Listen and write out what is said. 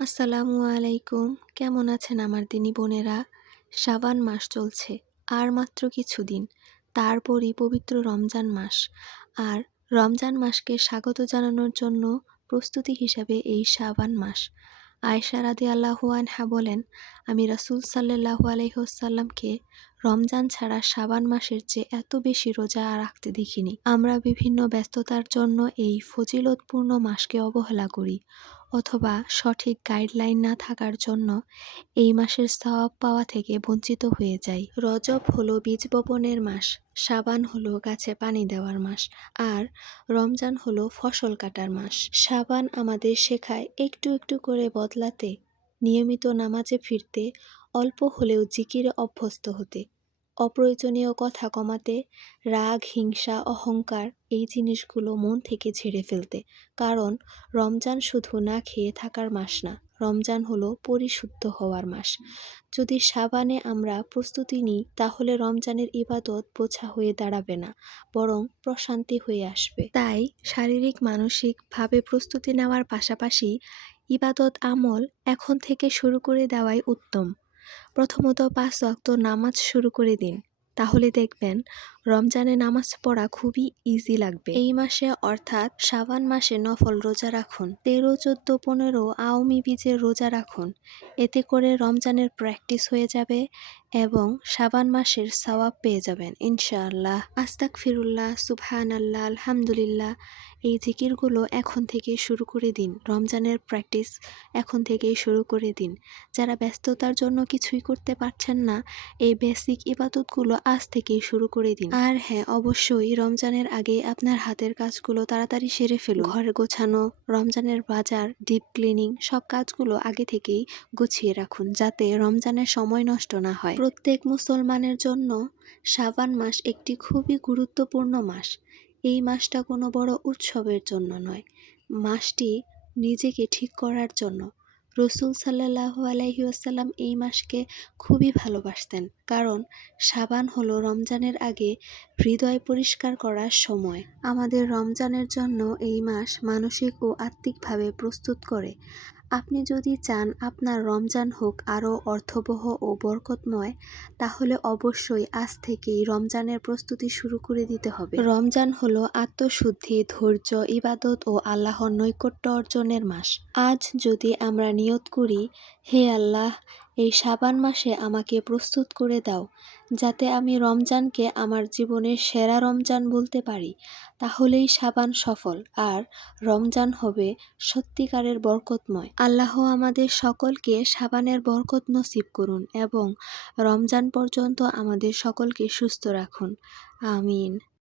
আসসালামু আলাইকুম। কেমন আছেন আমার দিনী বোনেরা? শাবান মাস চলছে। আর মাত্র কিছুদিন। তারপরই পবিত্র রমজান মাস। আর রমজান মাসকে স্বাগত জানানোর জন্য প্রস্তুতি হিসাবে এই শাবান মাস। আয়েশা রাদিয়াল্লাহু আনহা বলেন, আমি রাসূল সাল্লাল্লাহু আলাইহি ওয়াসাল্লামকে রমজান ছাড়া শাবান মাসের চেয়ে এত বেশি রোজা রাখতে দেখিনি। আমরা বিভিন্ন ব্যস্ততার জন্য এই ফজিলতপূর্ণ মাসকে অবহেলা করি, অথবা সঠিক গাইডলাইন না থাকার জন্য এই মাসের সওয়াব পাওয়া থেকে বঞ্চিত হয়ে যাই। রজব হলো বীজ বপনের মাস, শাবান হলো গাছে পানি দেওয়ার মাস, আর রমজান হলো ফসল কাটার মাস। শাবান আমাদের শেখায় একটু একটু করে বদলাতে, নিয়মিত নামাজে ফিরতে, অল্প হলেও জিকিরে অভ্যস্ত হতে, অপ্রয়োজনীয় কথা কমাতে, রাগ, হিংসা, অহংকার এই জিনিসগুলো মন থেকে ঝেড়ে ফেলতে। কারণ রমজান শুধু না খেয়ে থাকার মাস না, রমজান হলো পরিশুদ্ধ হওয়ার মাস। যদি শাবানে আমরা প্রস্তুতি নিই, তাহলে রমজানের ইবাদত বোঝা হয়ে দাঁড়াবে না, বরং প্রশান্তি হয়ে আসবে। তাই শারীরিক মানসিকভাবে প্রস্তুতি নেওয়ার পাশাপাশি ইবাদত আমল এখন থেকে শুরু করে দেওয়াই উত্তম। প্রথমত 5 ওয়াক্ত নামাজ শুরু করে দিন, তাহলে দেখবেন রমজানে নামাজ পড়া খুবই ইজি লাগবে। এই মাসে অর্থাৎ শাবান মাসে নফল রোজা রাখুন। 13, 14, 15 আওয়ামী বীজের রোজা রাখুন। এতে করে রমজানের প্র্যাকটিস হয়ে যাবে এবং শাবান মাসের সওয়াব পেয়ে যাবেন ইনশাআল্লাহ। আস্তাগফিরুল্লাহ, সুবহানাল্লাহ, আলহামদুলিল্লাহ এই জিকিরগুলো এখন থেকে শুরু করে দিন। রমজানের প্র্যাকটিস এখন থেকেই শুরু করে দিন। যারা ব্যস্ততার জন্য কিছুই করতে পারছেন না, এই বেসিক ইবাদতগুলো আজ থেকেই শুরু করে দিন। আর হ্যাঁ, অবশ্যই রমজানের আগে আপনার হাতের কাজগুলো তাড়াতাড়ি সেরে ফেলুন। ঘর গোছানো, রমজানের বাজার, ডিপ ক্লিনিং সব কাজগুলো আগে থেকেই গুছিয়ে রাখুন, যাতে রমজানের সময় নষ্ট না হয়। প্রত্যেক মুসলমানের জন্য শাবান মাস একটি খুবই গুরুত্বপূর্ণ মাস। এই মাসটা কোনো বড় উৎসবের জন্য নয়, মাসটি নিজেকে ঠিক করার জন্য। রাসূল সাল্লাল্লাহু আলাইহি ওয়াসাল্লাম এই মাসকে খুবই ভালোবাসতেন, কারণ শাবান হলো রমজানের আগে হৃদয় পরিষ্কার করার সময়। আমাদের রমজানের জন্য এই মাস মানসিক ও আত্মিকভাবে প্রস্তুত করে। আপনি যদি চান আপনার রমজান হোক আরও অর্থবহ ও বরকতময়, তাহলে অবশ্যই আজ থেকেই রমজানের প্রস্তুতি শুরু করে দিতে হবে। রমজান হলো আত্মশুদ্ধি, ধৈর্য, ইবাদত ও আল্লাহর নৈকট্য অর্জনের মাস। আজ যদি আমরা নিয়ত করি, হে আল্লাহ, এই শাবান মাসে আমাকে প্রস্তুত করে দাও, যাতে আমি রমজানকে আমার জীবনের সেরা রমজান বলতে পারি, তাহলেই শাবান সফল আর রমজান হবে সত্যিকারের বরকতময়। আল্লাহ আমাদের সকলকে শাবানের বরকত নসিব করুন এবং রমজান পর্যন্ত আমাদের সকলকে সুস্থ রাখুন। আমিন।